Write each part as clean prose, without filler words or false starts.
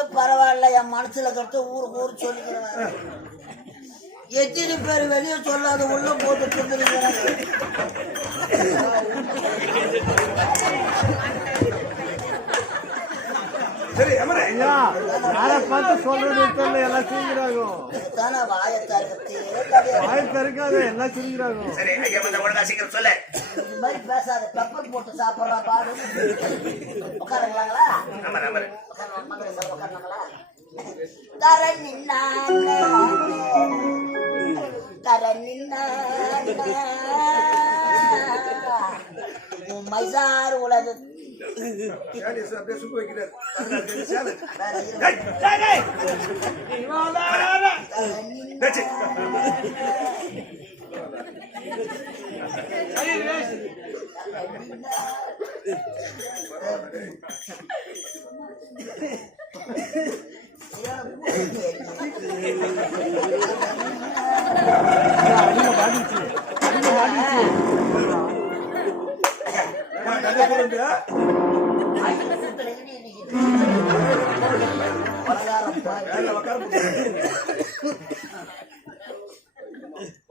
போது பரவாயில்ல, என் மனசுல கருத்து ஊர் சொல்லிக்கிறேன். எத்தனை பேர் வெளியே சொல்லாத உள்ள போட்டு சொல்லுறீங்க. சரி அமரே, யாரை பார்த்து சொல்றது தெரியல, எல்லாம் சிரிக்கிறாங்க. வாயை தருக்காது, எல்லாம் சிரிக்கிறாங்க. சரி ஐயா வந்து ஒழுங்கா சீக்கிரம் சொல்லு. இந்த மாதிரி பேசாத, பெப்பர் போட்டு சாப்பிடுறா பாடு. உட்காருங்களாங்களா? உட்காருங்களா? தர நின்னா மைசார் உலகு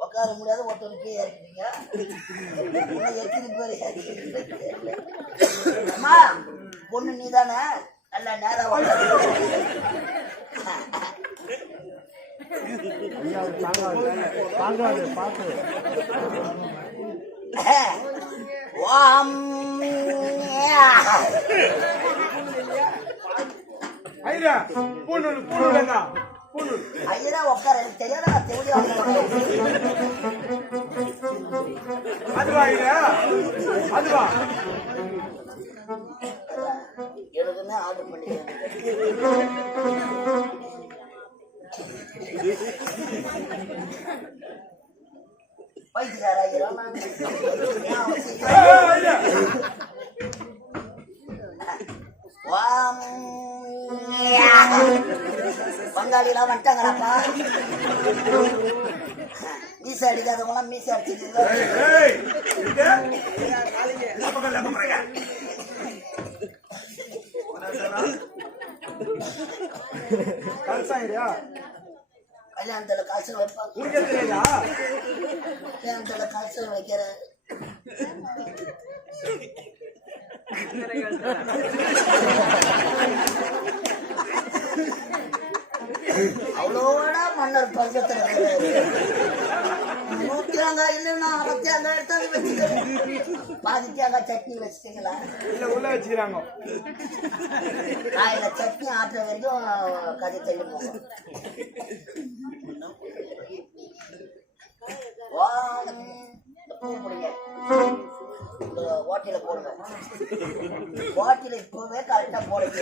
உட்கார முடியாத ஒருத்தருக்கு ஏற்கிறீங்க. அம்மா பொண்ணு நீதானே, நல்ல நேரம் ஐயா உட்கார தெரியாத எனக்குமே ஆர்டர் பண்ணி பங்காளிலாம் வந்துட்டாங்களாப்பா. மீசை அடிக்காதவங்களாம் மீசை அடிச்சுட்டு கல்யாணத்துல காசு வைப்பாங்க. கல்யாணத்துல காசு வைக்கிற அவ்வளோட மன்னர் பங்கத்துல 100 தேங்காய் இல்லைன்னா 60 தேங்காய் எடுத்தாங்க வச்சுக்கிறேன். பாதி தேங்காய் சட்னி வச்சுட்டீங்களா? உள்ள வச்சுக்கிறாங்க. காயில சட்னி ஆற்ற வரைக்கும் கதை தள்ளி போகும். ஓட்டில போடுங்க. ஓட்டில இப்பவே கரெக்டா போடுங்க.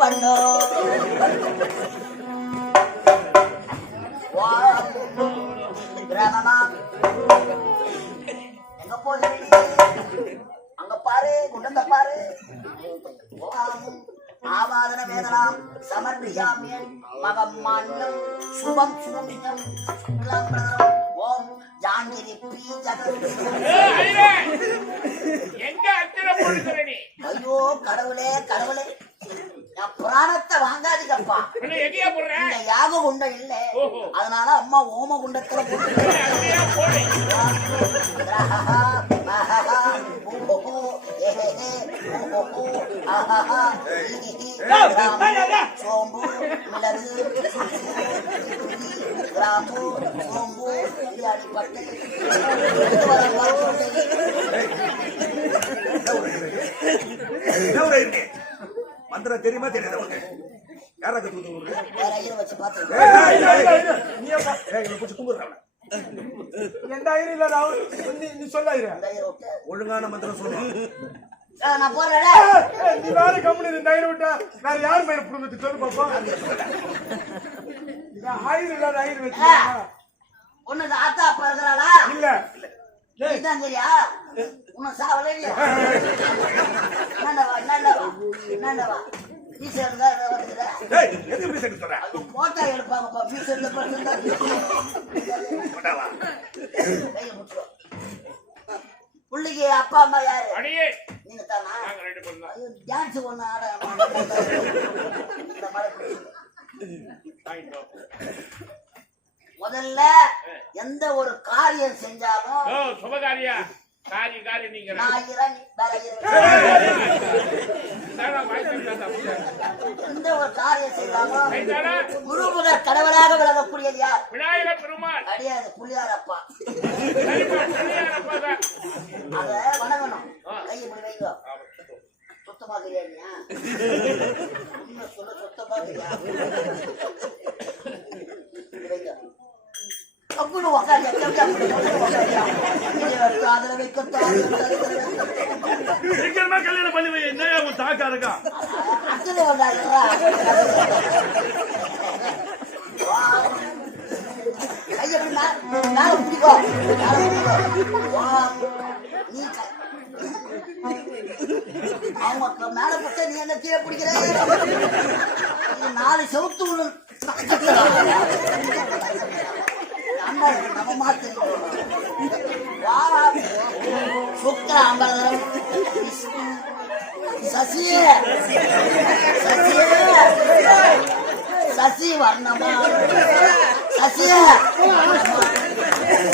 பண்ணோ கிராமமா எங்க போது அங்க பாரு, குண்டந்த பாரு. ஆவாதன வேதனாம் சமர்ப்பியாமியன் மகம் மன்னம் சுபம் சுபம் ஓம் ஜாங்கிரி பி ஜகத். ஐயோ கடவுளே கடவுளே, நான் புராணத்தை வாங்காதீங்கப்பா. இந்த யாக குண்டம் இல்ல, அதனால அம்மா ஓம குண்டத்துல சோம்பு மிளகு கிராம்பு சோம்பு அடிப்பட்டு மந்திரம் தெரியுமா தெரியாத யாராவது வச்சு பார்த்து ஒழுங்கான மந்திரம் சொல்லுங்க. நான் போறேன். நீ வேற கம்பெனி தயிர் விட்டா வேற யார் மேல குடும்பத்துக்கு சொல்லு பாப்பா. ஆயிரம் இல்லாத ஆயிரம் வச்சு ஒண்ணு ஆத்தா அப்பா இருக்கிறாளா? இல்ல இதுதான் சரியா? உன்னை சாவலையா? என்னவா என்னவா என்னவா மீசை எடுத்தா என்ன வருதுல? டேய், எதுக்கு இப்படி செட்டு சொல்ற? அது போட்டா எடுப்பாங்கப்பா. மீசை எடுத்த பிறகு தான் போட்டாவா? கையை முட்டுவோம். புள்ளிக்கு அப்பா அம்மா யாரு? அடியே நீங்க தானா? நாங்க 2 பேரும் தான். ஐயோ, டான்ஸ் ஒண்ணு ஆட இந்த மாதிரி வாங்கிட்டோம். முதல்ல எந்த ஒரு காரியம் செஞ்சாலும் ஓ சுபகாரியா காரி நீங்க நான் ஐயரா, நீ வேற ஐயரா. எந்த ஒரு காரியம் செய்தாலும் குருமுக கடவுளாக விளங்கக்கூடியது யார்? விநாயகர் பெருமாள் கிடையாது, புள்ளியாரப்பா. சரிப்பா தான். அத வணங்கணும். கை இப்படி வைங்க. சுத்தமா தெரியாதியா? உண்மை சொல்ல சுத்தமா தெரியாது. இப்படி வைங்க. அப்புறம் உக்காந்து அதுல வைக்கத்தான் சீக்கிரமா கல்யாணம் பண்ணி வை. என்ன உன் தாக்கா இருக்கா? அக்கறை வந்தாருங்களா? கையை எப்படி மேல பிடிக்கோ, நீ அவங்க மேல பட்ட நீ என்ன கீழே பிடிக்கிற? 4 செவுத்து உள்ள நம்ம மாத்து சுத்த அம்பலம் சசியே சசி வர்ணமா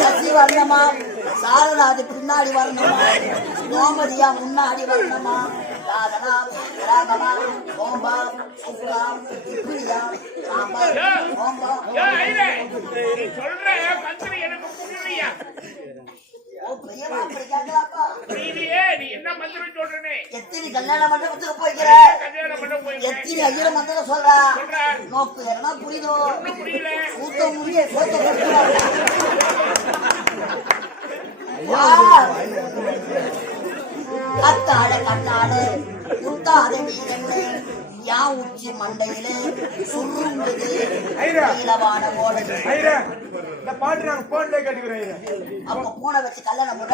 சசி வர்ணமா சாரநாது பின்னாடி வரணுமா, கோமதியா முன்னாடி வரணுமா, ராதனா ராகமா கோம்பா சுக்கா இப்படியா சாம்பா கோம்பா. நீ சொல்ற மந்திரி எனக்கு புரியலையா? ஓ பிரியமா அப்படி கேட்கலாப்பா. புரியலையே, நீ என்ன மந்திரி சொல்றனே? எத்தனை கல்யாண மண்டபத்துக்கு போய்க்கிற? கல்யாணம் பண்ண போய் எத்தனை ஐயர மந்திரம் சொல்றா? நோக்கு என்ன புரியுதோ? புரியல. ஊத்த முடிய கத்தாட கத்தாட ஊத்தாத நீரன்னு யான் உச்சி மண்டையில சுருங்குது நீலவான போடுது. இந்த பாட்டு நாங்க போன்ல கேட்டுக்கிறோம். அப்ப பூனை வச்சு கல்யாணம் பண்ண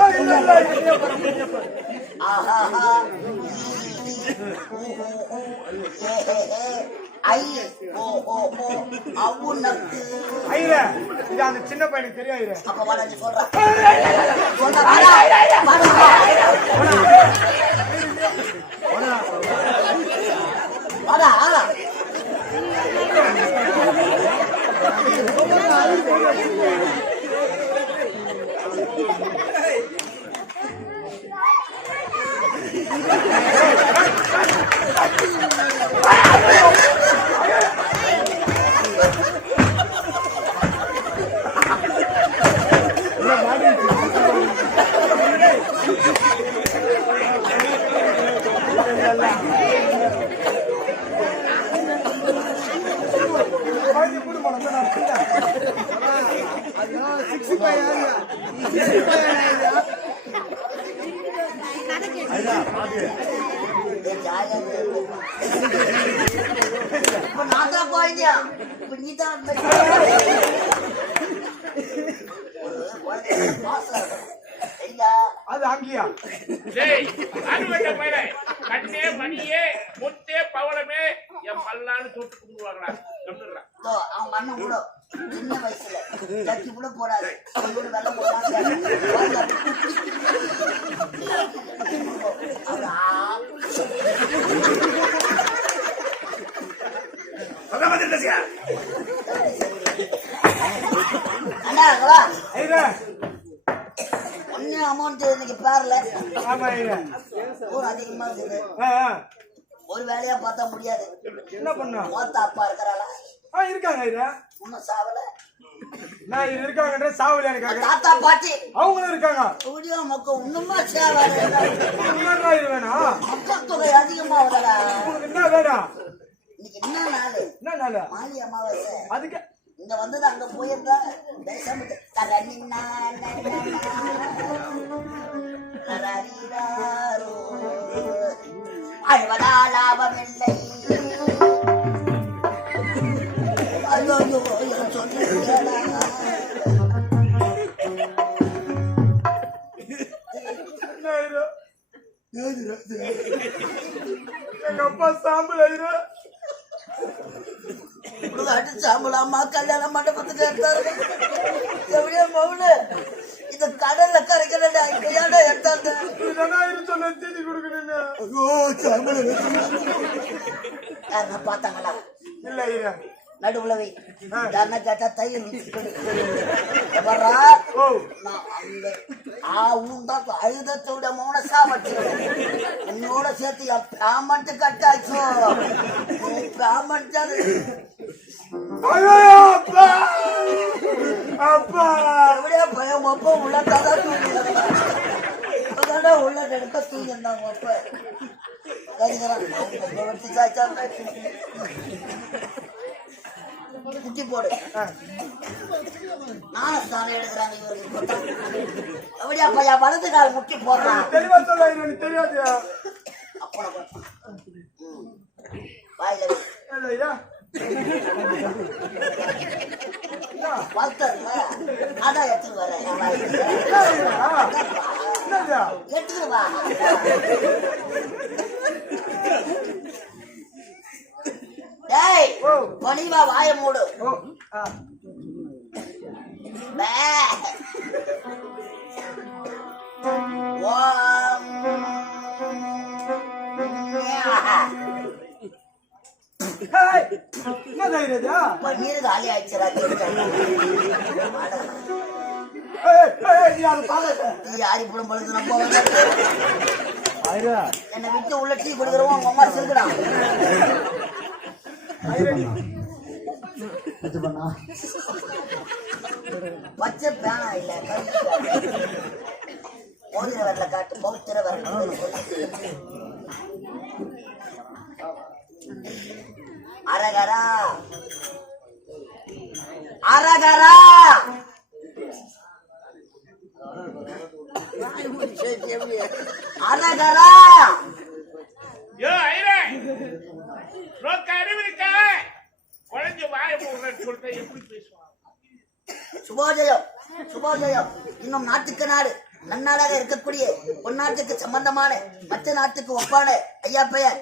ஆஹா ஐ ஓ ஓ ஓ அவுனக்கு ஐயா இது அந்த சின்ன பையனுக்கு தெரியும். ஐயா அப்ப வாடா நீ சொல்ற வாடா நான் தான் போயிட்டியா இப்ப நீ தான் அது அங்கேயா? அறுவட்ட பயிர கண்ணே மணியே முத்தே பவளமே என் பல்லான்னு தொட்டு கும்பிடுவாங்களா? சொல்லுறேன் அவங்க அண்ணன் கூட சின்ன வயசுல கட்சி கூட போடாது அவங்களோட வெள்ள போடாது. ஒன்னும் அமௌண்ட் இன்னைக்கு பேர்ல ஊர் அதிகமா இருக்குது. ஒரு வேலையா பார்த்தா முடியாது. என்ன பண்ண மூத்த அப்பா இருக்கிறாளா? இருக்காங்க. இன்னும் சாவல. நான் இருக்காங்கன்ற சாவலியா இருக்காங்க. தாத்தா பாட்டி அவங்களும் இருக்காங்க. புடியோ மொக்க இன்னுமா சேவல. மக்கள் தொகை அதிகமா வரடா. என்ன வேணும் இன்னைக்கு என்ன நாள்? என்ன நாள்? மாலி அமாவாசை. அதுக்கு இங்க வந்தது அங்க போயிருந்தா தரணின்னா அழுவதா லாபமில்லை. ஐயோ எங்க அப்பா சாம்பல் ஆயிரும். அடிச்சாமலாமா கல்யாணம் மண்டபத்துக்கு எடுத்தாரு. எப்படியா மவுனு இந்த கடல்ல கரைக்கிறா கையாட எடுத்தாங்க. யாருன்னா பார்த்தாங்களா? நடுவுல வை யாருன்னா கேட்டா தையல் வர்றா. நான் அந்த அழுதத்தோட மோனசா வச்சிருக்கேன். என்னோட சேர்த்து என் பேமெண்ட் கட்டாச்சு. பேமெண்ட் எப்படியா பயம் அப்ப உள்ளதான் தூங்கிதான் உள்ள எடுக்க தூங்கிருந்தாங்க. அப்ப குட்டி போடு நானும் தானே எடுக்கிறாங்க இவருக்கு. எப்படியா பையன் வலது கால் முட்டி போடுறான். அப்ப வாயில வளர்த்ததுல அதான் எடுத்துட்டு வர எடுத்துட்டு வா. டேய் பணிவா வாய மூடு. பன்னீர் காலி ஆயிடுச்சுரா. யாரி போடும் பொழுது நம்ம என்னை விட்டு உள்ள டீ கொடுக்குறோம். அவங்க அம்மா சிறுக்குறான். பச்சை பேனா இல்ல மோதிர வரல காட்டு பௌத்திர வரல. அரகரா அரகரா அரகரா. சுபோஜயம் சுபோஜயம். இன்னும் நாட்டுக்கு நாடு நன்னாடாக இருக்கக்கூடிய பொன்னாட்டுக்கு சம்பந்தமான மற்ற நாட்டுக்கு ஒப்பான ஐயா பெயர்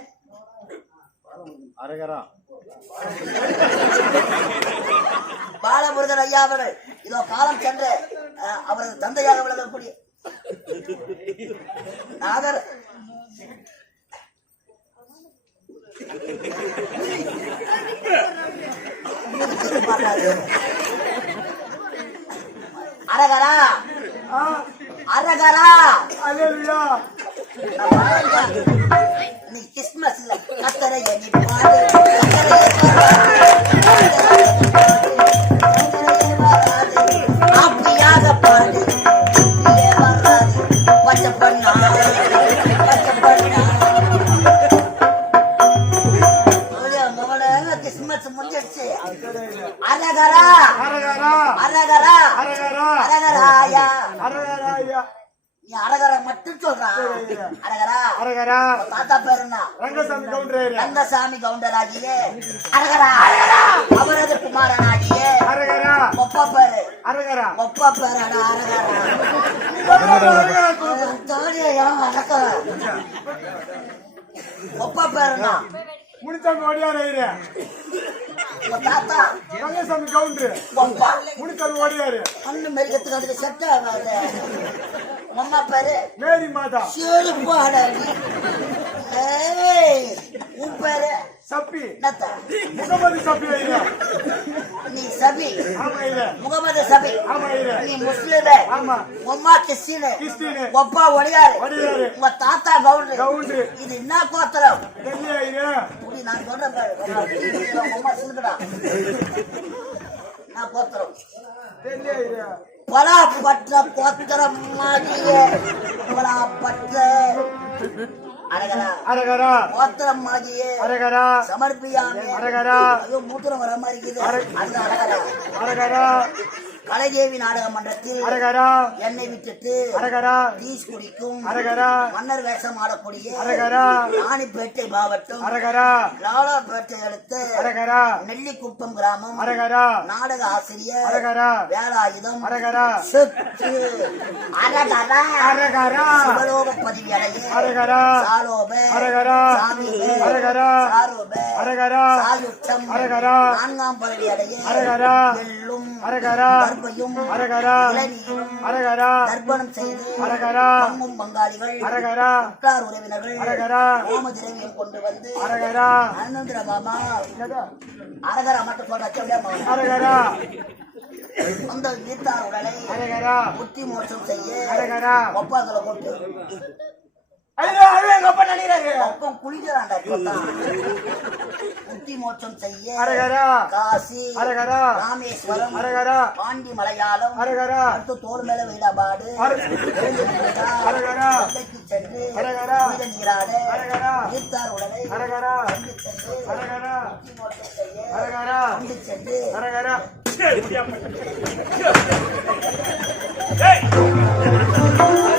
பாலமுருகன் ஐயா அவர்கள். இதோ காலம் சென்ற அவரது தந்தையாக விளங்கக்கூடிய நாகர் அரகரா அரகரா. நீ கிறிஸ்துமஸ் இல்ல கத்தரை எண்ணி பாடு. அப்படியாக பாடு வராது. பச்சை பண்ணா பச்சை பண்ணா கிறிஸ்துமஸ் முடிஞ்சிடுச்சு. அரகரா அரகரா அரகராயா. நீ அரகரா மட்டும் சொல்றான். அரகரா அரகரா. தாத்தா பேர் என்ன? ரங்கசாமி கவுண்டர். ரங்கசாமி கவுண்டர் ஆகிய அரகரா. அவரது குமாரனாகிய அரகரா. ஒப்பா பேரு அரகரா. ஒப்பா பேரு அரகரா. தோழியா அரகரா. ஒப்பா பேரு என்ன? முனிசாமி ஓடியாரு. தாத்தா ரங்கசாமி கவுண்டர். ஒப்பா முனிசாமி ஓடியாரு. அண்ணன் மெருகத்துக்கு அதுக்கு செட் ஆகாது. அம்மா பேரு மேரி மாதா. சரி பாடாடி. உன் பேரு சப்பி. முகமது சப்பி. நீ சபி. முகமது சபி. நீ முஸ்லிம். உம்மா கிறிஸ்டின். ஒப்பா ஒடியாரு. உங்க தாத்தா கவுண்டர். இது என்ன கோத்திரம்? நான் சொல்றேன் அம்மா சொல்லுடா. என்ன கோத்திரம்? பலாப்பற்ற கோத்திரம் பலாப்பற்ற அரகரா கோத்திரம் மாதிரியே சமர்ப்பியாமே. அது மூத்திரம் வர மாதிரி இருக்குது. அது அரகரா அரகரா. கலைதேவி நாடக மன்றத்தில் அரகரா என்னை விட்டுட்டு அரகரா டீஸ் குடிக்கும் அரகரா மன்னர் வேஷம் ஆடக்கூடிய அரகரா ராணிப்பேட்டை மாவட்டம் அரகரா லாலாப்பேட்டை அடுத்த அரகரா நெல்லிக்குப்பம் கிராமம் அரகரா நாடக ஆசிரியர் அரகரா வேலாயுதம் அரகரா சுற்று அரகரா அரகரா சிவலோக பதவி அடைய அரகரா சாலோப அரகரா சாமிபே அரகரா சாரோப அரகரா சாயுட்சம் அரகரா நான்காம் பதவி அடைய அரகரா எள்ளும் அரகரா கர்ப்பையும் அரகரா இளநீரும் அரகரா தர்ப்பணம் செய்து அரகரா பங்கும் பங்காளிகள் அரகரா உற்றார் உறவினர்கள் அரகரா ஹோம திரவியம் கொண்டு வந்து அரகரா அனந்தர மாமா அரகரா மட்டும் சொல்ற அரகரா அந்த வீட்டார் உடலை அரகரா புத்தி மோட்சம் செய்ய அரகரா ஒப்பாக்களை போட்டு ஐயோ எங்க அப்பா நினைக்கிறாரு ஒப்பம் குளிக்கிறான்டா இப்பதான். புத்தி மோட்சம் செய்ய அரகரா காசி அரகரா ராமேஸ்வரம் அரகரா பாண்டி மலையாளம் அரகரா அடுத்து தோல் மேல வீடாபாடு அரகரா சென்று அரகரா புனித நீராட அரகரா வீட்டார் உடலை அரகரா கொண்டு சென்று அரகரா புத்தி மோட்சம் செய்ய அரகரா கொண்டு சென்று அரகரா ஏய்